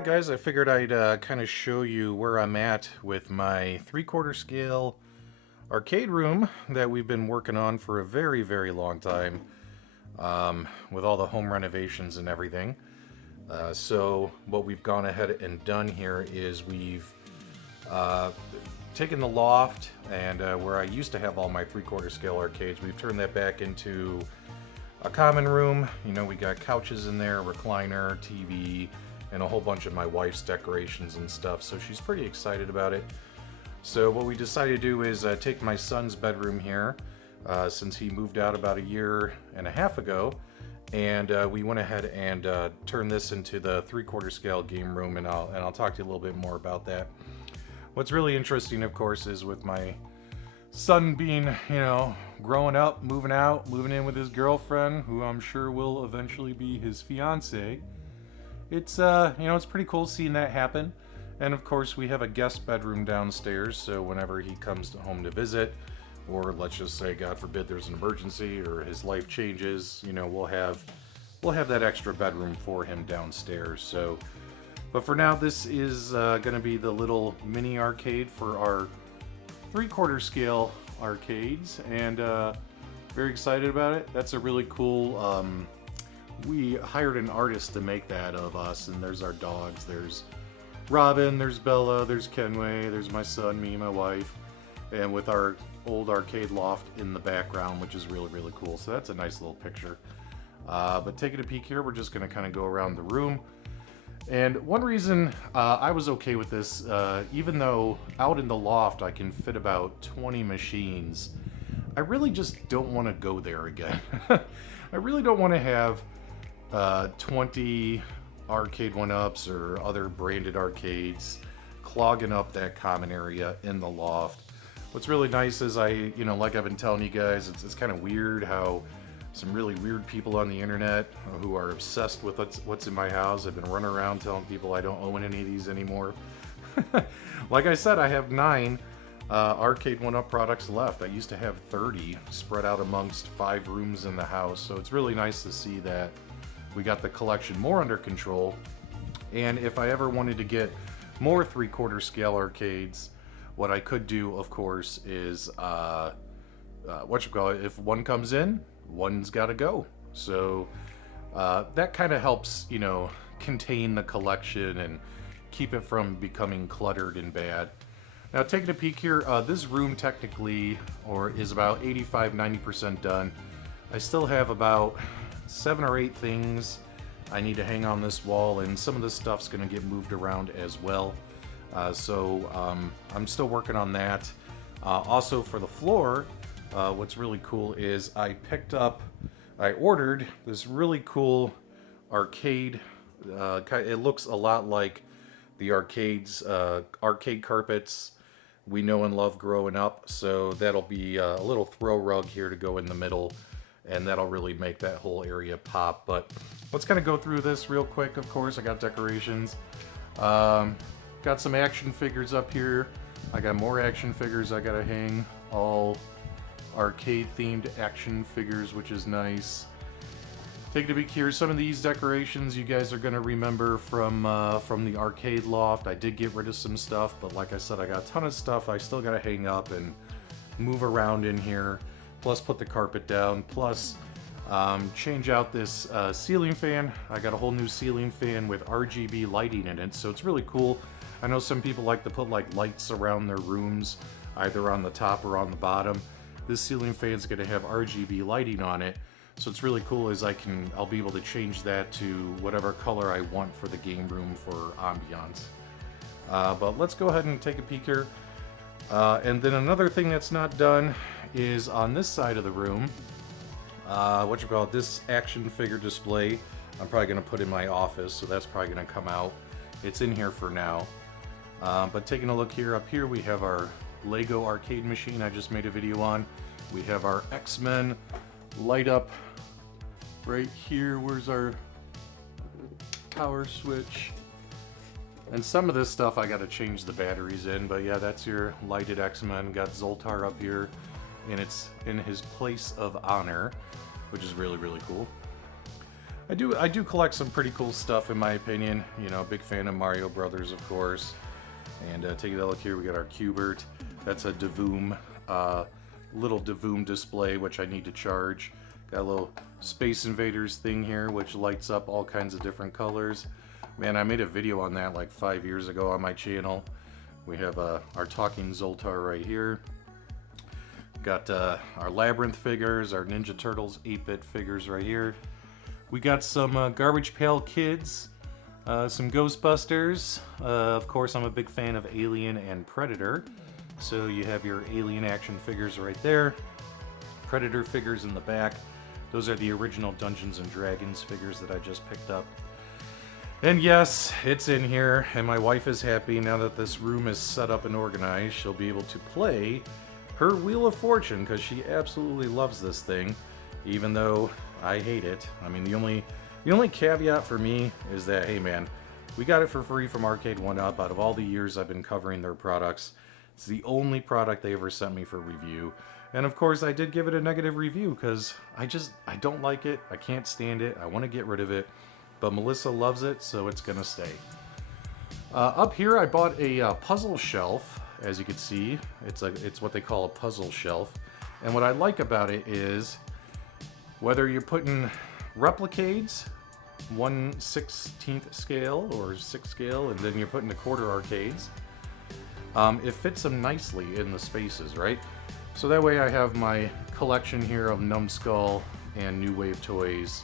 Alright guys, I figured I'd kind of show you where I'm at with my 3/4 scale arcade room that we've been working on for a very, very long time with all the home renovations and everything. So what we've gone ahead and done here is we've taken the loft and where I used to have all my 3/4 scale arcades, we've turned that back into a common room. You know, we got couches in there, recliner, TV, and a whole bunch of my wife's decorations and stuff, so she's pretty excited about it. So what we decided to do is take my son's bedroom here, since he moved out about a year and a half ago, and we went ahead and turned this into the 3/4 scale game room, and I'll talk to you a little bit more about that. What's really interesting, of course, is with my son being, you know, growing up, moving out, moving in with his girlfriend, who I'm sure will eventually be his fiance. It's you know, it's pretty cool seeing that happen. And of course we have a guest bedroom downstairs, so whenever he comes home to visit, or let's just say God forbid there's an emergency or his life changes, you know, we'll have that extra bedroom for him downstairs. So but for now, this is going to be the little mini arcade for our 3/4 scale arcades, and very excited about it. That's a really cool we hired an artist to make that of us, and there's our dogs. There's Robin, there's Bella, there's Kenway, there's my son, me, my wife, and with our old arcade loft in the background, which is really, really cool. So that's a nice little picture. But taking a peek here, we're just going to kind of go around the room. And one reason I was okay with this, even though out in the loft I can fit about 20 machines, I really just don't want to go there again. I really don't want to have 20 arcade 1-ups or other branded arcades clogging up that common area in the loft. What's really nice is you know, like I've been telling you guys, it's kind of weird how some really weird people on the internet who are obsessed with what's in my house have been running around telling people I don't own any of these anymore. Like I said, I have 9 arcade 1-up products left. I used to have 30 spread out amongst 5 rooms in the house, so it's really nice to see that we got the collection more under control. And if I ever wanted to get more 3/4 scale arcades, what I could do, of course, is if one comes in, one's got to go. So that kind of helps, you know, contain the collection and keep it from becoming cluttered and bad. Now, taking a peek here, this room technically is about 85-90% done. I still have about 7 or 8 things I need to hang on this wall, and some of this stuff's going to get moved around as well. So I'm still working on that. Also for the floor, what's really cool is I ordered this really cool arcade. It looks a lot like the arcade carpets we know and love growing up. So that'll be a little throw rug here to go in the middle, and that'll really make that whole area pop. But let's kind of go through this real quick. Of course, I got decorations. Got some action figures up here. I got more action figures I gotta hang. All arcade-themed action figures, which is nice. Taking a peek here, some of these decorations you guys are gonna remember from the arcade loft. I did get rid of some stuff, but like I said, I got a ton of stuff I still gotta hang up and move around in here. Plus put the carpet down, plus change out this ceiling fan. I got a whole new ceiling fan with RGB lighting in it, so it's really cool. I know some people like to put like lights around their rooms, either on the top or on the bottom. This ceiling fan's gonna have RGB lighting on it, so it's really cool as I'll be able to change that to whatever color I want for the game room for ambiance. But let's go ahead and take a peek here. And then another thing that's not done is on this side of the room, this action figure display. I'm probably going to put in my office, so that's probably going to come out. It's in here for now. But taking a look here, up here we have our Lego arcade machine I just made a video on. We have our X-Men light up right here. Where's our power switch? And some of this stuff I got to change the batteries in, but yeah, that's your lighted X-Men. Got Zoltar up here, and it's in his place of honor, which is really, really cool. I do collect some pretty cool stuff in my opinion. You know, big fan of Mario Brothers, of course. And take a look here, we got our Cubert. That's a Devoom, little Devoom display, which I need to charge. Got a little Space Invaders thing here, which lights up all kinds of different colors. Man, I made a video on that like 5 years ago on my channel. We have our talking Zoltar right here. Got our Labyrinth figures, our Ninja Turtles 8-bit figures right here. We got some Garbage Pail Kids, some Ghostbusters. Of course, I'm a big fan of Alien and Predator. So you have your Alien action figures right there. Predator figures in the back. Those are the original Dungeons and Dragons figures that I just picked up. And yes, it's in here, and my wife is happy now that this room is set up and organized. She'll be able to play her Wheel of Fortune, because she absolutely loves this thing, even though I hate it. I mean, the only caveat for me is that, hey man, we got it for free from Arcade1Up. Out of all the years I've been covering their products, it's the only product they ever sent me for review. And of course, I did give it a negative review, because I don't like it, I can't stand it, I want to get rid of it. But Melissa loves it, so it's gonna stay. Up here, I bought a puzzle shelf. As you can see, it's what they call a puzzle shelf. And what I like about it is, whether you're putting Replicades, 1/16 scale or 6 scale, and then you're putting the quarter arcades, it fits them nicely in the spaces, right? So that way I have my collection here of Numskull and New Wave Toys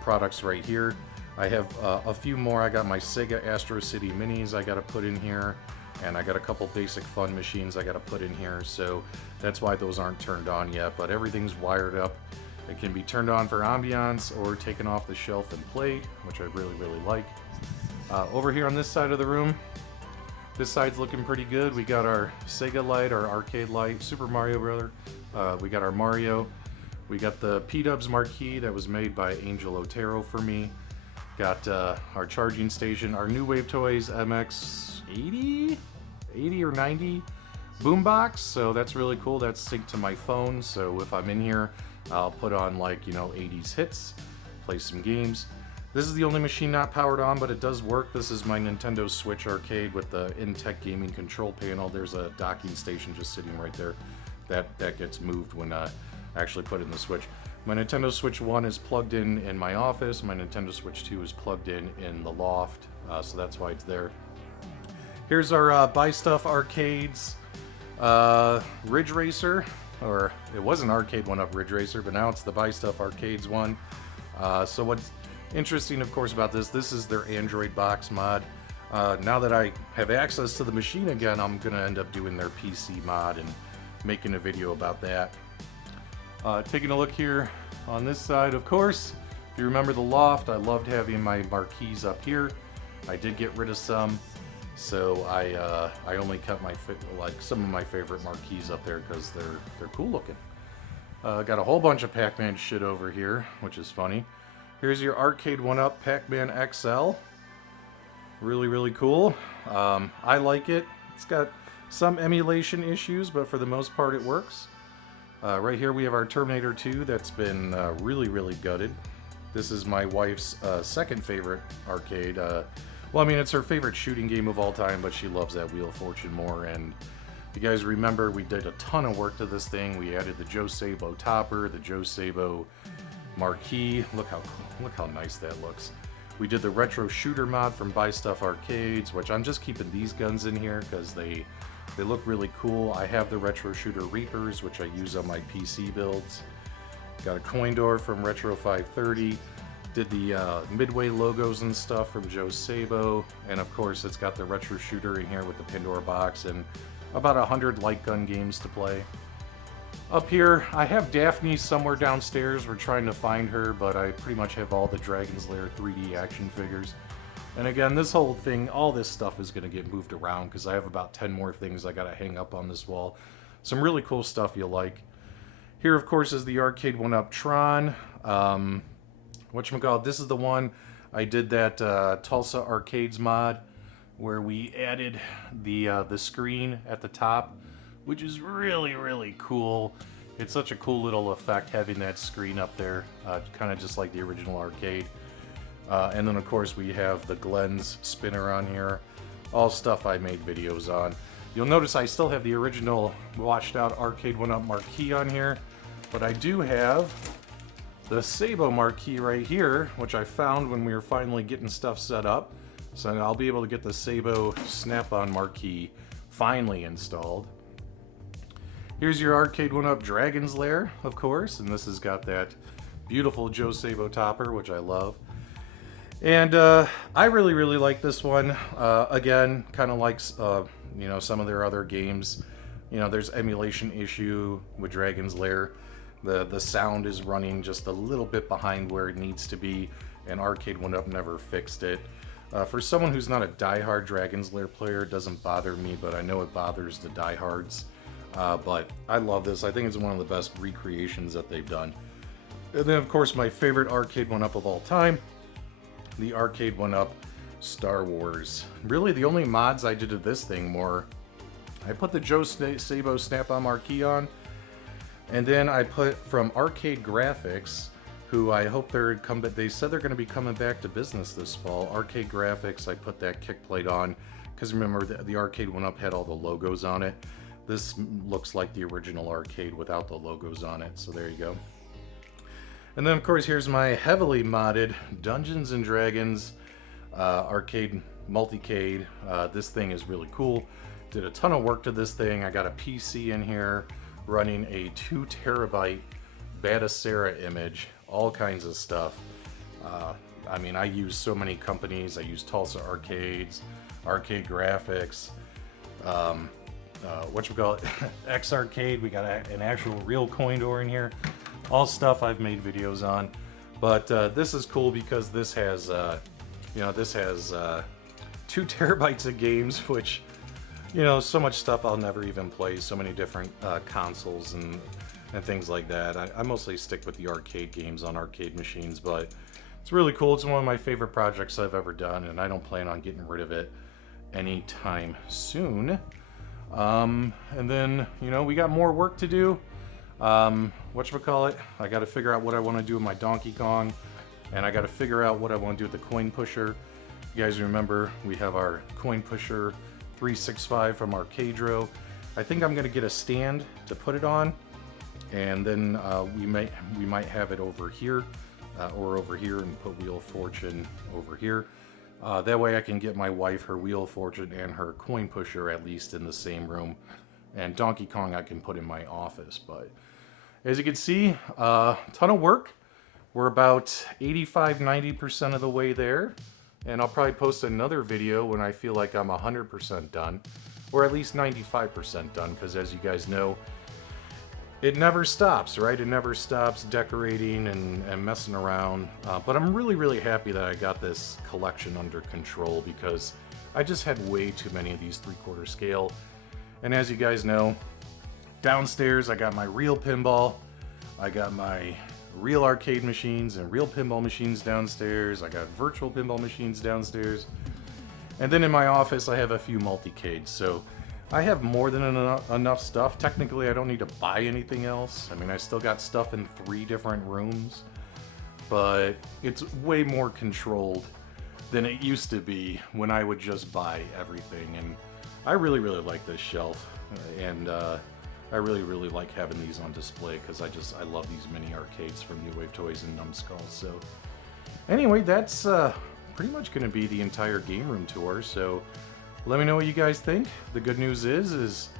products right here. I have a few more. I got my Sega Astro City Minis I gotta put in here, and I got a couple basic fun machines I gotta put in here, so that's why those aren't turned on yet, but everything's wired up. It can be turned on for ambiance or taken off the shelf and played, which I really, really like. Over here on this side of the room, this side's looking pretty good. We got our Sega light, our arcade light, Super Mario Brother. We got our Mario. We got the PDubs marquee that was made by Angel Otero for me. Got our charging station, our New Wave Toys MX80 or 90 boombox. So that's really cool. That's synced to my phone. So if I'm in here, I'll put on, like, you know, 80s hits, play some games. This is the only machine not powered on, but it does work. This is my Nintendo Switch arcade with the Intech gaming control panel. There's a docking station just sitting right there. That gets moved when I actually put in the Switch. My Nintendo Switch 1 is plugged in my office. My Nintendo Switch 2 is plugged in the loft, so that's why it's there. Here's our Buy Stuff Arcades Ridge Racer, or it was an Arcade1Up Ridge Racer, but now it's the Buy Stuff Arcades one. So what's interesting, of course, about this is their Android box mod. Now that I have access to the machine again, I'm going to end up doing their PC mod and making a video about that. Taking a look here on this side, of course, if you remember the Loft, I loved having my marquees up here. I did get rid of some, so I only kept some of my favorite marquees up there because they're cool looking. Got a whole bunch of Pac-Man shit over here, which is funny. Here's your Arcade1Up Pac-Man XL. Really, really cool. I like it. It's got some emulation issues, but for the most part it works. Right here we have our Terminator 2 that's been really, really gutted. This is my wife's second favorite arcade. Well, I mean, it's her favorite shooting game of all time, but she loves that Wheel of Fortune more. And if you guys remember, we did a ton of work to this thing. We added the Joe Sabo topper, the Joe Sabo marquee. Look how nice that looks. We did the retro shooter mod from Buy Stuff Arcades, which I'm just keeping these guns in here because they look really cool. I have the Retro Shooter Reapers, which I use on my PC builds. Got a coin door from Retro 530. Did the Midway logos and stuff from Joe Sabo. And of course, it's got the Retro Shooter in here with the Pandora box and about 100 light gun games to play. Up here, I have Daphne somewhere downstairs. We're trying to find her, but I pretty much have all the Dragon's Lair 3D action figures. And again, this whole thing, all this stuff is going to get moved around because I have about 10 more things I got to hang up on this wall. Some really cool stuff you'll like. Here, of course, is the Arcade1Up Tron. Whatchamacallit, this is the one I did that Tulsa Arcades mod where we added the screen at the top, which is really, really cool. It's such a cool little effect having that screen up there, kind of just like the original arcade. And then of course we have the Glenn's spinner on here, all stuff I made videos on. You'll notice I still have the original washed out arcade 1-up marquee on here, but I do have the Sabo marquee right here, which I found when we were finally getting stuff set up. So I'll be able to get the Sabo snap-on marquee finally installed. Here's your arcade 1-up Dragon's Lair, of course, and this has got that beautiful Joe Sabo topper, which I love. And I really like this one. Again, kind of like you know, some of their other games. You know, there's emulation issue with Dragon's Lair. The sound is running just a little bit behind where it needs to be, and Arcade 1-up never fixed it. For someone who's not a die-hard Dragon's Lair player, it doesn't bother me, but I know it bothers the die-hards. But I love this. I think it's one of the best recreations that they've done. And then, of course, my favorite Arcade 1-up of all time, the Arcade 1-up Star Wars. Really, the only mods I did to this thing I put the Joe Sabo Snap-on marquee on, and then I put from Arcade Graphics, who I hope they said they're going to be coming back to business this fall. Arcade Graphics, I put that kick plate on, because remember, the Arcade 1-up had all the logos on it. This looks like the original arcade without the logos on it, so there you go. And then, of course, here's my heavily modded Dungeons & Dragons arcade multicade. This thing is really cool. Did a ton of work to this thing. I got a PC in here running a 2 terabyte Batacera image, all kinds of stuff. I mean, I use so many companies. I use Tulsa Arcades, Arcade Graphics, whatchamacallit, X Arcade. We got an actual real coin door in here. All stuff I've made videos on. But this is cool because this has, you know, this has 2 terabytes of games, which, you know, so much stuff I'll never even play. So many different consoles and things like that. I mostly stick with the arcade games on arcade machines, but it's really cool. It's one of my favorite projects I've ever done, and I don't plan on getting rid of it anytime soon. And then, you know, we got more work to do. Whatchamacallit, I got to figure out what I want to do with my Donkey Kong, and I got to figure out what I want to do with the coin pusher. You guys remember we have our coin pusher 365 from Arcadro. I think I'm going to get a stand to put it on, and then we might have it over here or over here, and put Wheel of Fortune over here. That way I can get my wife her Wheel of Fortune and her coin pusher at least in the same room, and Donkey Kong I can put in my office. But as you can see, ton of work. We're about 85-90% of the way there, and I'll probably post another video when I feel like I'm 100% done, or at least 95% done, because as you guys know, it never stops, right? It never stops decorating and messing around. But I'm really happy that I got this collection under control, because I just had way too many of these 3/4 scale. And as you guys know, downstairs I got my real pinball, I got my real arcade machines and real pinball machines downstairs, I got virtual pinball machines downstairs, and then in my office I have a few multicades. So I have more than enough stuff. Technically I don't need to buy anything else. I mean, I still got stuff in 3 different rooms, but it's way more controlled than it used to be when I would just buy everything. And I really like this shelf, and I really like having these on display, because I love these mini arcades from New Wave Toys and Numskull. So anyway, that's pretty much going to be the entire game room tour. So let me know what you guys think. The good news is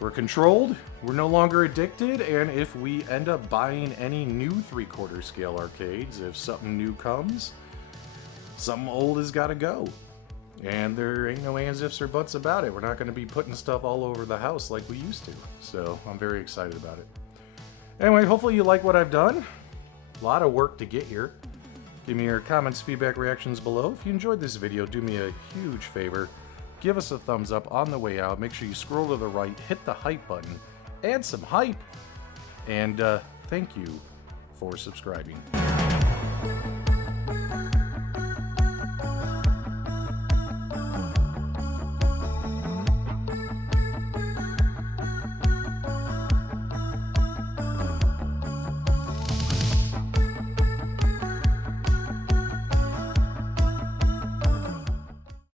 we're controlled, we're no longer addicted, and if we end up buying any new 3/4 scale arcades, if something new comes, something old has got to go. And there ain't no ands, ifs, or buts about it. We're not going to be putting stuff all over the house like we used to. So I'm very excited about it. Anyway, hopefully you like what I've done. A lot of work to get here. Give me your comments, feedback, reactions below. If you enjoyed this video, do me a huge favor. Give us a thumbs up on the way out. Make sure you scroll to the right, hit the hype button, add some hype. And thank you for subscribing.